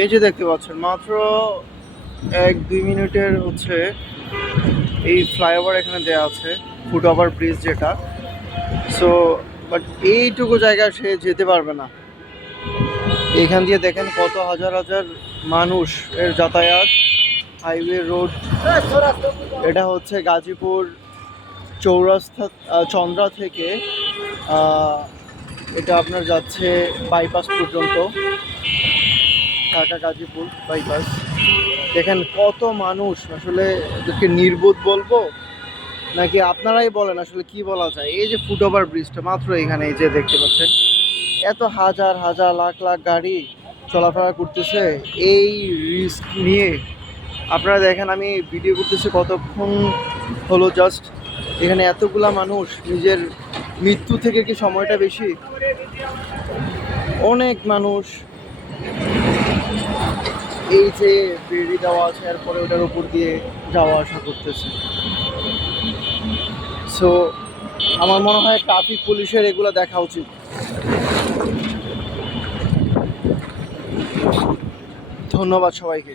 এই যে দেখতে পাচ্ছেন মাত্র 1-2 মিনিটের হচ্ছে এই ফ্লাইওভার এখানে দেওয়া আছে, ফুট ওভার ব্রিজ যেটা। সো বাট এইটুকু জায়গায় সে যেতে পারবে না। এখান দিয়ে দেখেন কত হাজার হাজার মানুষ এর যাতায়াত। হাইওয়ে রোড, এটা হচ্ছে গাজীপুর চৌরাস্তা, চন্দ্রা থেকে এটা আপনার যাচ্ছে বাইপাস পর্যন্ত, ঢাকা গাজীপুর বাইপাস। দেখেন কত মানুষ, আসলে এদেরকে নির্বোধ বলবো নাকি আপনারাই বলেন আসলে কি বলা যায়। এই যে ফুট ওভার ব্রিজটা মাত্র এখানে, এই যে দেখতে পাচ্ছেন এত হাজার হাজার লাখ লাখ গাড়ি চলাফেরা করতেছে এই রিস্ক নিয়ে। আপনারা দেখেন আমি ভিডিও করতেছি কতক্ষণ হলো, জাস্ট এখানে এতগুলা মানুষ, নিজের মৃত্যু থেকে কি সময়টা বেশি? অনেক মানুষ এই যে বেড়ি দেওয়া আছে এরপরে ওটার উপর দিয়ে যাওয়া আসা করতেছে। সো আমার মনে হয় ট্রাফিক পুলিশের এগুলো দেখা উচিত। ধন্যবাদ সবাইকে।